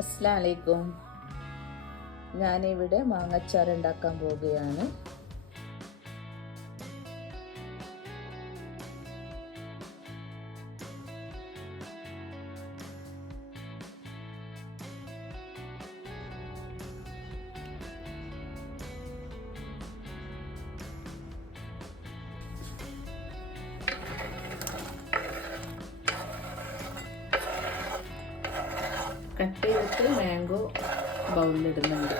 അസ്സലാമു അലൈക്കും. ഞാനിവിടെ മാങ്ങച്ചാർ ഉണ്ടാക്കാൻ പോവുകയാണ്. കട്ട് ചെയ്തിട്ട് മാംഗോ ബൗളിലിടുന്നുണ്ട്.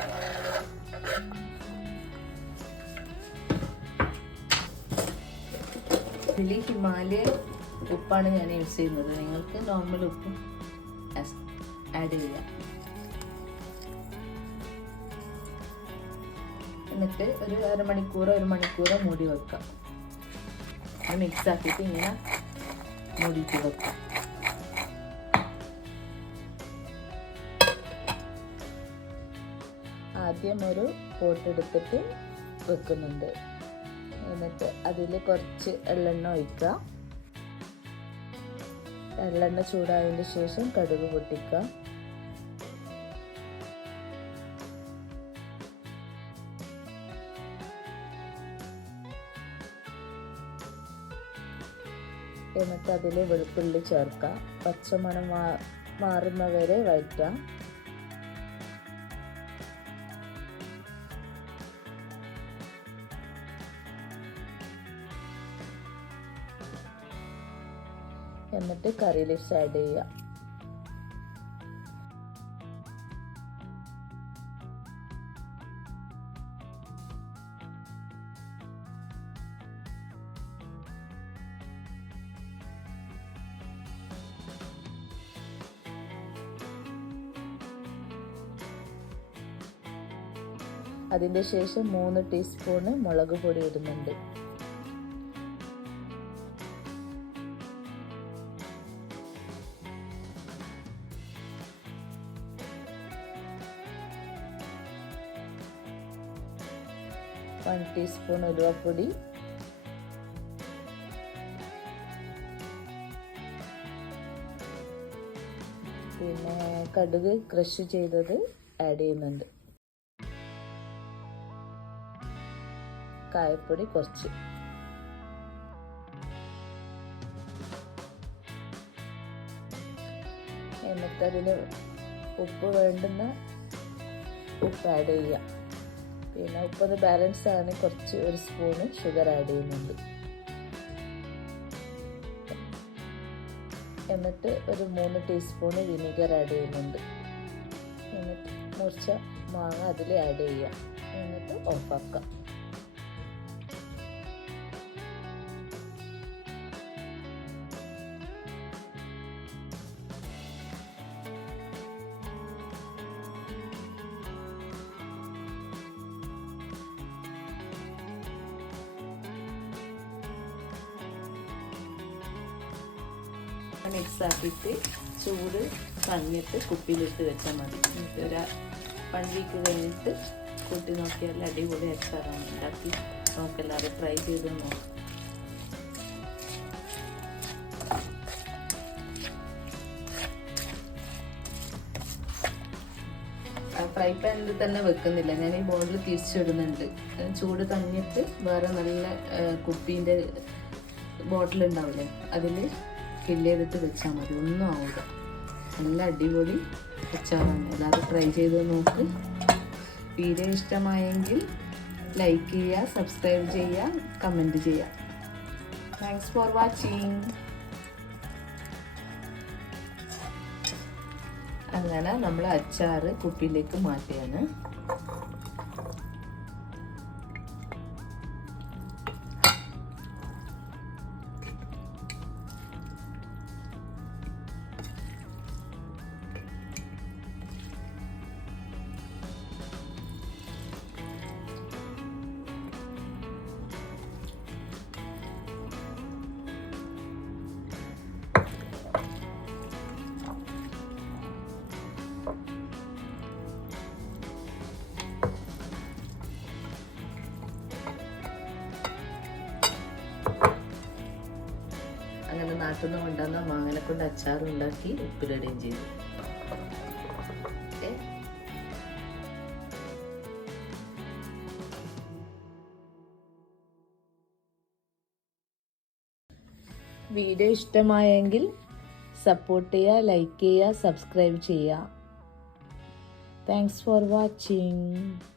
ഇതിൽ ഹിമാലയൻ ഉപ്പാണ് ഞാൻ യൂസ് ചെയ്യുന്നത്. നിങ്ങൾക്ക് നോർമൽ ഉപ്പും ആഡ് ചെയ്യാം. എന്നിട്ട് ഒരു അരമണിക്കൂറോ മൂടി വെക്കാം. മിക്സ് ആക്കിയിട്ട് ഇങ്ങനെ മൂടിയിട്ട് വെക്കാം. ആദ്യം ഒരു പോട്ട് എടുത്തിട്ട് വെക്കുന്നുണ്ട്. എന്നിട്ട് അതിൽ കുറച്ച് എള്ളെണ്ണ ഒഴിക്കുക. എള്ളെണ്ണ ചൂടായതിന് ശേഷം കടുക് പൊട്ടിക്കുക. എന്നിട്ട് അതിൽ വെളുത്തുള്ളി ചേർക്കുക. പച്ചമണം മാറുന്നവരെ വഴറ്റുക. എന്നിട്ട് കറി ലീവ്സ് ആഡ് ചെയ്യുക. അതിൻ്റെ ശേഷം 3 ടീസ്പൂണ് മുളക് പൊടി ഇടുന്നുണ്ട്. വൺ ടീസ്പൂൺ ഉലുവപ്പൊടി, പിന്നെ കടുക് ക്രഷ് ചെയ്തത് ആഡ് ചെയ്യുന്നുണ്ട്. കായപ്പൊടി കുറച്ച്. എന്നിട്ട് അതിന് ഉപ്പ് വേണ്ടുന്ന ഉപ്പ് ആഡ് ചെയ്യാം. പിന്നെ ഉപ്പൊന്ന് ബാലൻസ് ആണ് കുറച്ച് ഒരു സ്പൂണ് ഷുഗർ ആഡ് ചെയ്യുന്നുണ്ട്. എന്നിട്ട് ഒരു 3 ടീസ്പൂണ് വിനീഗർ ആഡ് ചെയ്യുന്നുണ്ട്. എന്നിട്ട് മുറിച്ച മാങ്ങ അതിൽ ആഡ് ചെയ്യാം. എന്നിട്ട് ഓഫാക്കാം. മിക്സ് ആക്കിയിട്ട് ചൂട് തണിഞ്ഞിട്ട് കുപ്പിയിലിട്ട് വെച്ചാൽ മതി. ഒരു 1 വീക്ക് കഴിഞ്ഞിട്ട് കൂട്ടി നോക്കിയാൽ അടിപൊളി അച്ചാറാണ്. ഉണ്ടാക്കി നോക്കെല്ലാവരും ട്രൈ ചെയ്ത് നോക്കും. ഫ്രൈ പാനിൽ തന്നെ വെക്കുന്നില്ല, ഞാൻ ഈ ബോളിൽ തിരിച്ചിടുന്നുണ്ട്. ചൂട് തണിഞ്ഞിട്ട് വേറെ നല്ല കുപ്പീൻ്റെ ബോട്ടിൽ ഉണ്ടാവില്ലേ, അതിൽ ഫില്ല് ചെയ്തിട്ട് വെച്ചാൽ മതി. ഒന്നും ആവില്ല. നല്ല അടിപൊളി അച്ചാറാണ്. എല്ലാവരും ട്രൈ ചെയ്ത് നോക്ക്. വീഡിയോ ഇഷ്ടമായെങ്കിൽ ലൈക്ക് ചെയ്യുക, സബ്സ്ക്രൈബ് ചെയ്യുക, കമൻറ്റ് ചെയ്യുക. Thanks for watching. അങ്ങനെ നമ്മൾ അച്ചാറ് കുപ്പിയിലേക്ക് മാറ്റുകയാണ്. അങ്ങനെ നാട്ടിൽ നിന്ന് കൊണ്ടുവന്ന മാങ്ങനെ കൊണ്ട് അച്ചാറുണ്ടാക്കി ഉപ്പിലിടുകയും ചെയ്തു. വീഡിയോ ഇഷ്ടമായെങ്കിൽ സപ്പോർട്ട് ചെയ്യുക, ലൈക്ക് ചെയ്യുക, സബ്സ്ക്രൈബ് ചെയ്യുക. Thanks for watching.